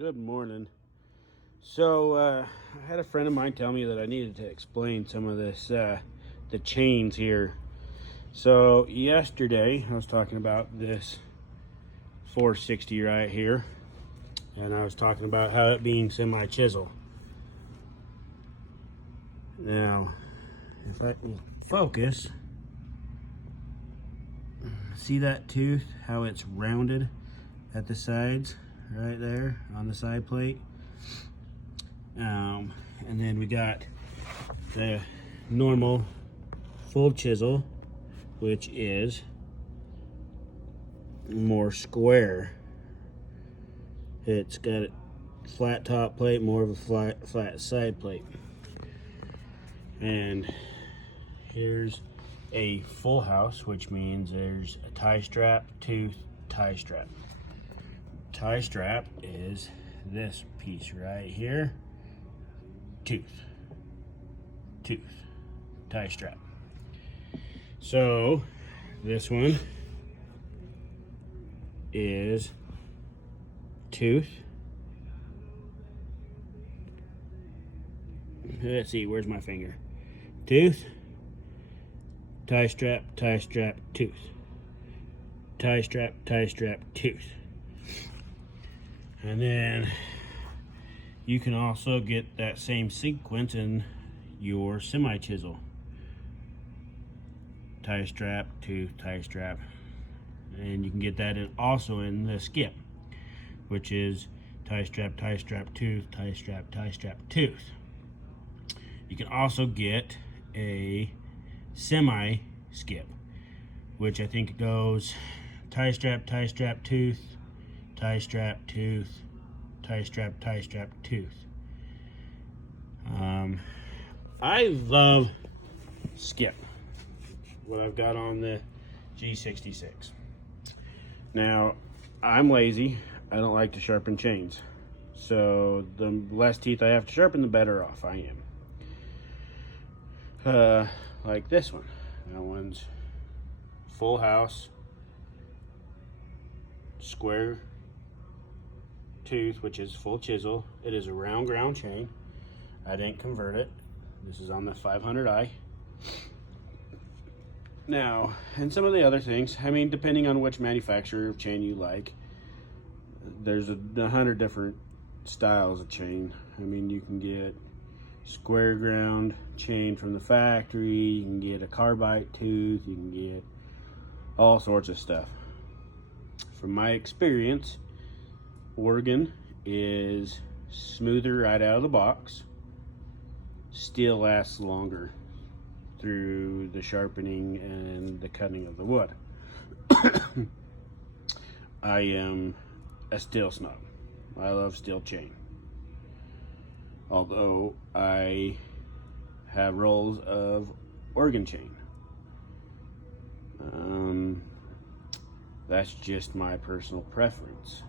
Good morning. So I had a friend of mine tell me that I needed to explain some of this, the chains here. So yesterday I was talking about this 460 right here, and I was talking about how it being semi-chisel. Now, if I can focus, see that tooth, how it's rounded at the sides, right there on the side plate. And then we got the normal full chisel, which is more square. It's got a flat top plate, more of a flat side plate. And here's a full house, which means there's a tie strap, tooth, tie strap. Tie strap is this piece right here. Tooth, tie strap. So this one is tooth. Let's see, where's my finger? Tooth, tie strap, tooth. Tie strap, tooth. And then you can also get that same sequence in your semi-chisel. Tie strap, tooth, tie strap. And you can get that also in the skip, which is tie strap, tooth, tie strap, tooth. You can also get a semi-skip, which I think goes tie strap, tooth, tie strap, tooth, tie strap, tooth. I love skip, what I've got on the G66. Now, I'm lazy. I don't like to sharpen chains. So the less teeth I have to sharpen, the better off I am. Like this one. That one's full house, square tooth, which is full chisel. It is a round ground chain. I didn't convert it. This is on the 500i. Now, and some of the other things, I mean, depending on which manufacturer of chain you like, there's 100 different styles of chain. I mean, you can get square ground chain from the factory, you can get a carbide tooth, you can get all sorts of stuff. From my experience, Oregon is smoother right out of the box, still lasts longer through the sharpening and the cutting of the wood. I am a steel snob. I love steel chain. Although I have rolls of Oregon chain. That's just my personal preference.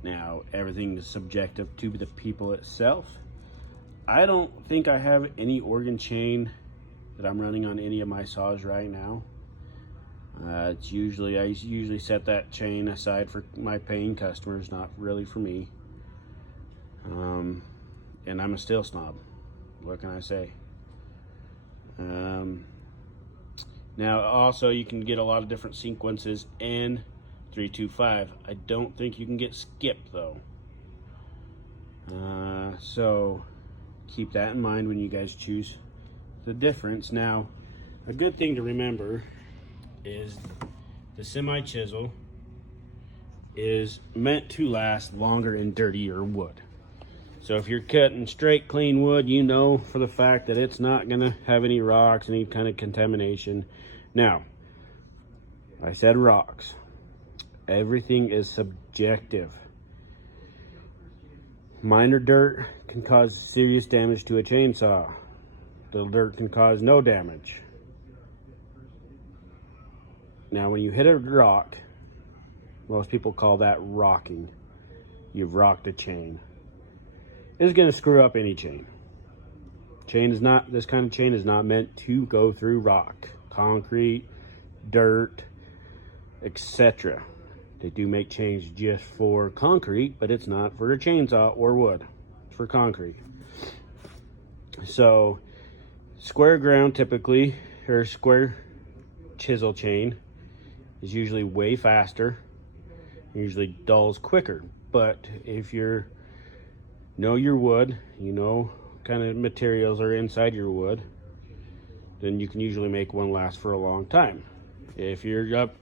Now, everything is subjective to the people itself. I don't think I have any Oregon chain that I'm running on any of my saws right now. I usually set that chain aside for my paying customers, not really for me. And I'm a steel snob. What can I say? Now, also, you can get a lot of different sequences in 325. I don't think you can get skip though. So keep that in mind when you guys choose the difference. Now, a good thing to remember is the semi-chisel is meant to last longer in dirtier wood. So if you're cutting straight clean wood, you know for the fact that it's not gonna have any rocks, any kind of contamination. Now, I said rocks. Everything is subjective. Minor dirt can cause serious damage to a chainsaw. The dirt can cause no damage. Now, when you hit a rock, most people call that rocking. You've rocked a chain. It's going to screw up any chain. This kind of chain is not meant to go through rock, concrete, dirt, etc. They do make chains just for concrete, but it's not for a chainsaw or wood. It's for concrete. So square ground typically, or square chisel chain, is usually way faster, usually dulls quicker. But if you know your wood, you know what kind of materials are inside your wood, then you can usually make one last for a long time. If you're up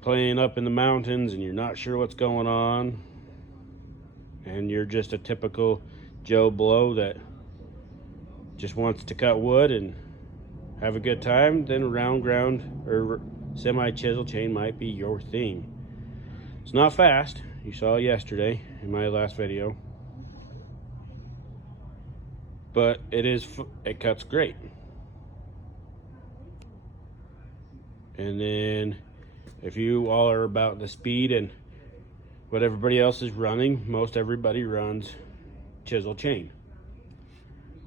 playing up in the mountains and you're not sure what's going on, and you're just a typical Joe Blow that just wants to cut wood and have a good time, then round ground or semi chisel chain might be your thing. It's not fast. You saw it yesterday in my last video, but it cuts great. And then if you all are about the speed and what everybody else is running, most everybody runs chisel chain.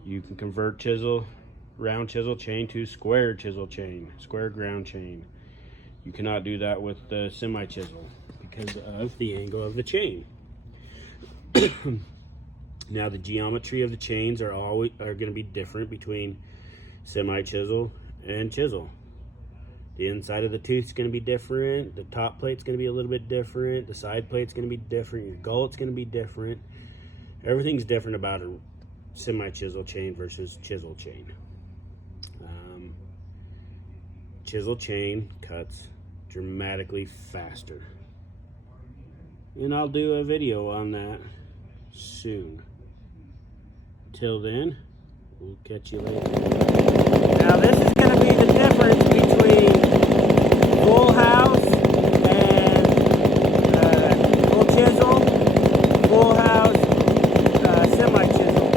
You can convert round chisel chain to square chisel chain, square ground chain. You cannot do that with the semi chisel because of the angle of the chain. Now the geometry of the chains are going to be different between semi chisel and chisel. The inside of the tooth is going to be different. The top plate's going to be a little bit different. The side plate's going to be different. Your gullet's going to be different. Everything's different about a semi-chisel chain versus chisel chain. Chisel chain cuts dramatically faster. And I'll do a video on that soon. Till then, we'll catch you later. Now this is going to be the difference between full house and full chisel, full house, semi chisel.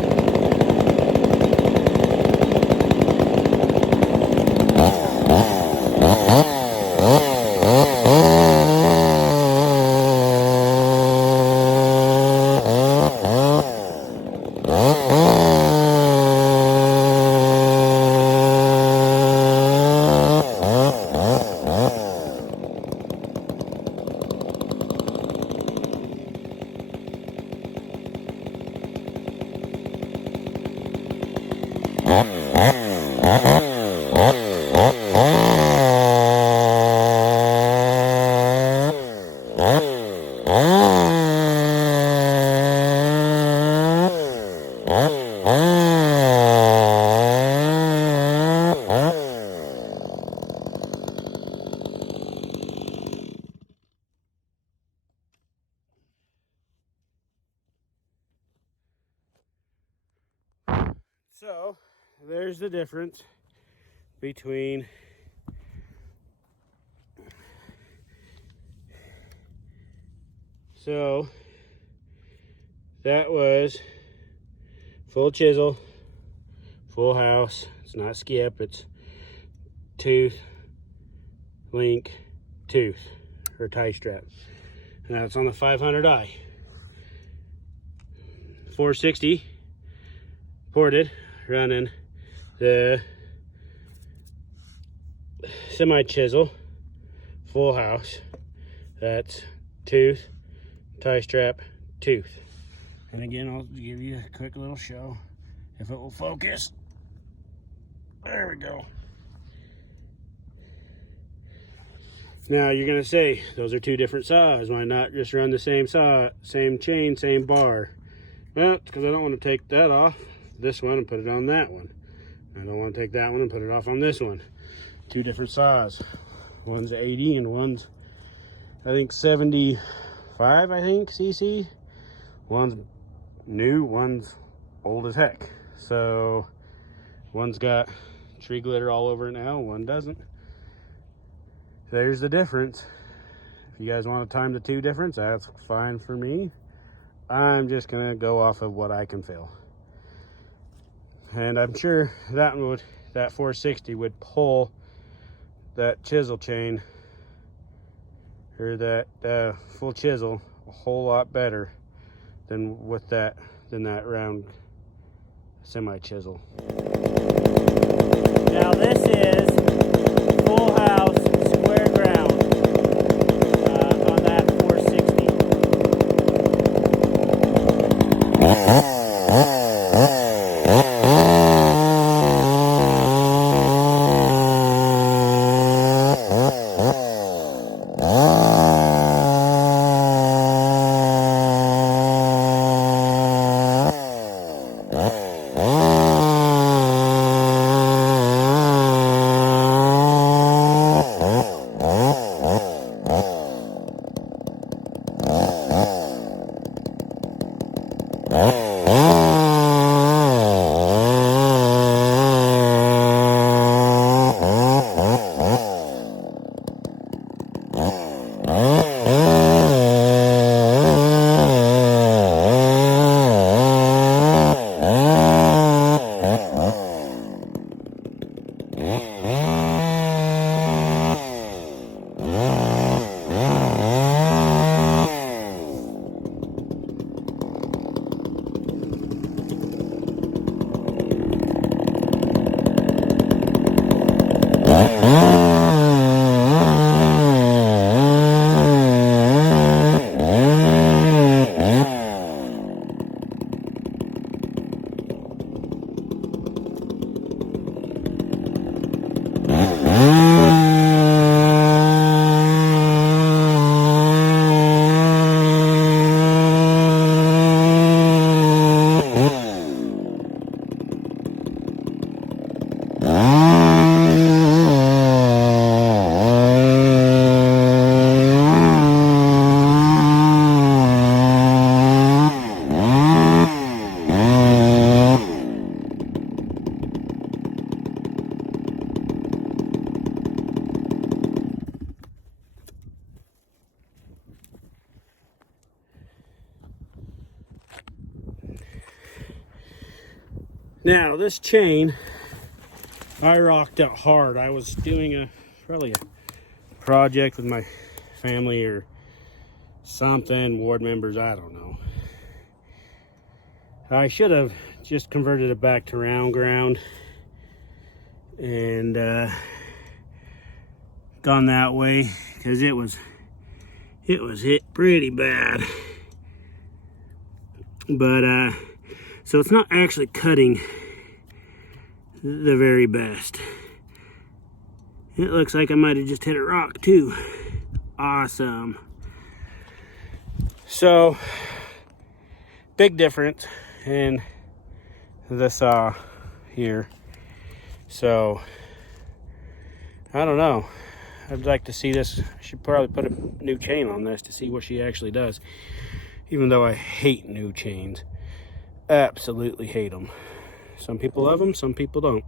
So there's the difference between that was full chisel, full house. It's not skip, it's tooth, link, tooth, or tie strap. And that's on the 500i. 460 ported, running the semi chisel, full house. That's tooth, tie strap, tooth. And again, I'll give you a quick little show if it will focus. There we go. Now you're gonna say those are two different saws. Why not just run the same saw, same chain, same bar? Well, it's because I don't want to take that off this one and put it on that one. I don't want to take that one and put it off on this one. Two different saws. One's 80 and one's, I think, 75, cc. One's new, one's old as heck. So one's got tree glitter all over it now, one doesn't. There's the difference. If you guys want to time the two difference, that's fine for me. I'm just gonna go off of what I can feel. And I'm sure that 460 would pull that chisel chain, or that full chisel, a whole lot better than that round semi chisel. Now this is full house square ground Now this chain, I rocked out hard. I was doing probably a project with my family or something, ward members, I don't know. I should have just converted it back to round ground and gone that way, because it was hit pretty bad. But so it's not actually cutting the very best. It looks like I might have just hit a rock too. Awesome. So big difference in the saw here. So I don't know. I'd like to see this. I should probably put a new chain on this to see what she actually does. Even though I hate new chains. Absolutely hate them. Some people love them, some people don't.